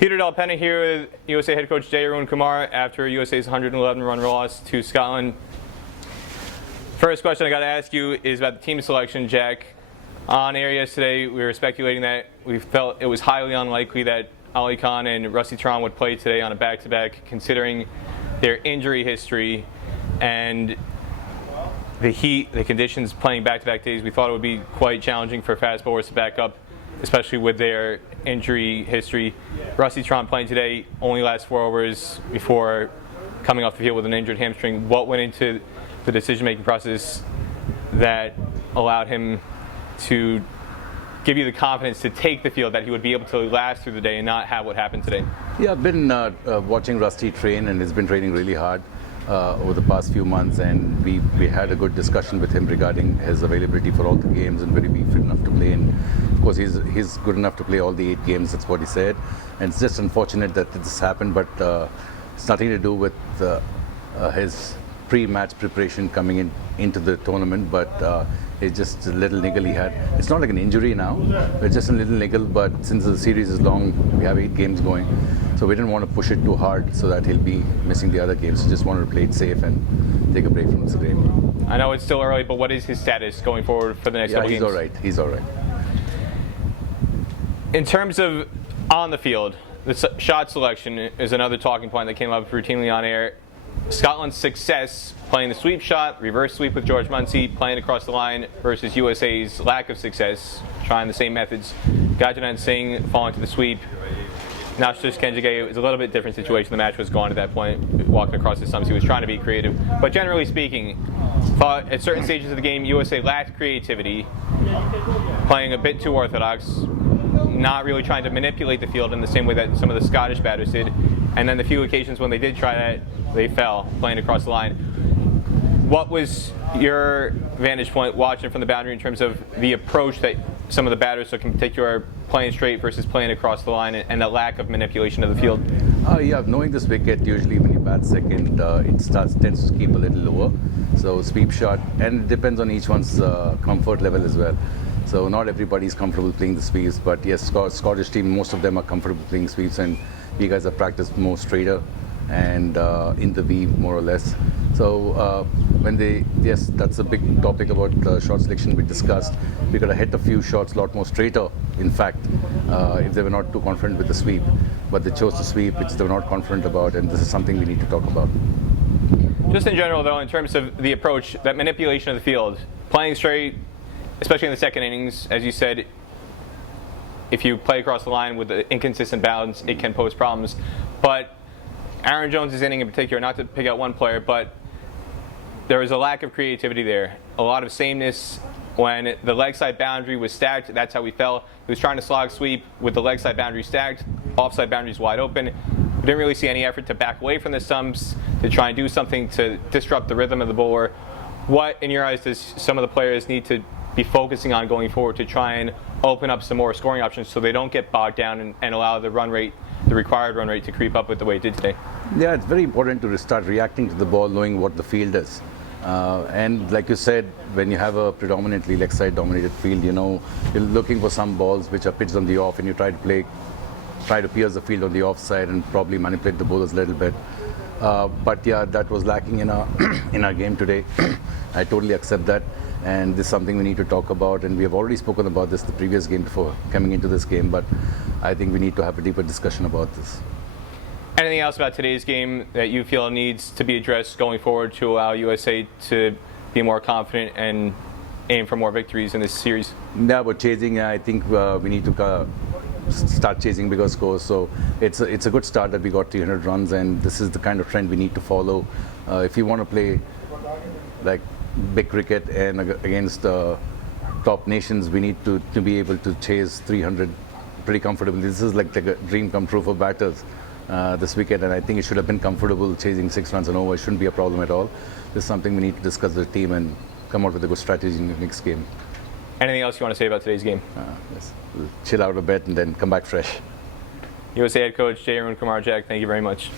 Peter Del Penna here with USA head coach J Arunkumar after USA's 111-run loss to Scotland. First question I got to ask you is about the team selection, Jack. On air yesterday, we were speculating that we felt it was highly unlikely that Ali Khan and Rusty Tron would play today on a back-to-back, considering their injury history and the heat, the conditions playing back-to-back days. We thought it would be quite challenging for fast bowlers to back up, especially with their injury history. Rusty Tron playing today only last 4 hours before coming off the field with an injured hamstring. What went into the decision-making process that allowed him to give you the confidence to take the field that he would be able to last through the day and not have what happened today? Yeah, I've been watching Rusty train, and he's been training really hard over the past few months, and we had a good discussion with him regarding his availability for all the games and whether he'd be fit enough to play. And of course, he's good enough to play all the 8 games. That's what he said. And it's just unfortunate that this happened, but it's nothing to do with his pre-match preparation coming into the tournament, but it's just a little niggle he had. It's not like an injury now, it's just a little niggle, but since the series is long, we have 8 games going, so we didn't want to push it too hard so that he'll be missing the other games. So just wanted to play it safe and take a break from this game. I know it's still early, but what is his status going forward for the next couple games? He's all right. He's all right. In terms of on the field, the shot selection is another talking point that came up routinely on air. Scotland's success playing the sweep shot, reverse sweep with George Munsey, playing across the line, versus USA's lack of success, trying the same methods. Gajendra Singh falling to the sweep. Nashtush Kenjige was a little bit different situation. The match was gone at that point, walking across the stumps. He was trying to be creative. But generally speaking, thought at certain stages of the game, USA lacked creativity, playing a bit too orthodox, not really trying to manipulate the field in the same way that some of the Scottish batters did. And then the few occasions when they did try that, they fell, playing across the line. What was your vantage point watching from the boundary in terms of the approach that some of the batters took, in particular playing straight versus playing across the line, and the lack of manipulation of the field? Yeah, knowing this wicket, usually when you bat second, it tends to keep a little lower. So sweep shot, and it depends on each one's comfort level as well. So not everybody's comfortable playing the sweeps, but yes, Scottish team, most of them are comfortable playing sweeps, and you guys have practiced more straighter and in the V more or less. So yes, that's a big topic about shot selection we discussed. We got to hit a few shots a lot more straighter, in fact, if they were not too confident with the sweep. But they chose to sweep, which they were not confident about, and this is something we need to talk about. Just in general, though, in terms of the approach, that manipulation of the field, playing straight, especially in the second innings, as you said, if you play across the line with the inconsistent balance, it can pose problems. But Aaron Jones' inning in particular, not to pick out one player, but there was a lack of creativity there. A lot of sameness. When the leg side boundary was stacked, that's how we fell. He was trying to slog sweep with the leg side boundary stacked, offside boundaries wide open. We didn't really see any effort to back away from the stumps, to try and do something to disrupt the rhythm of the bowler. What, in your eyes, does some of the players need to be focusing on going forward to try and open up some more scoring options so they don't get bogged down and allow the run rate, the required run rate, to creep up with the way it did today? Yeah, it's very important to start reacting to the ball, knowing what the field is. And like you said, when you have a predominantly leg side dominated field, you know, you're looking for some balls which are pitched on the off, and you try to pierce the field on the offside and probably manipulate the bowlers a little bit. But yeah, that was lacking in our in our game today. I totally accept that, and this is something we need to talk about, and we have already spoken about this the previous game before coming into this game, but I think we need to have a deeper discussion about this. Anything else about today's game that you feel needs to be addressed going forward to allow USA to be more confident and aim for more victories in this series? Yeah, but chasing, I think we need to start chasing bigger scores. So it's a good start that we got 300 runs, and this is the kind of trend we need to follow. If you want to play like big cricket and against top nations, we need to be able to chase 300 pretty comfortably. This is like a dream come true for batters this weekend, and I think it should have been comfortable chasing 6 runs and over. It shouldn't be a problem at all. This is something we need to discuss with the team and come out with a good strategy in the next game. Anything else you want to say about today's game? Yes. We'll chill out a bit and then come back fresh. USA head coach J Arunkumar, Jack, thank you very much.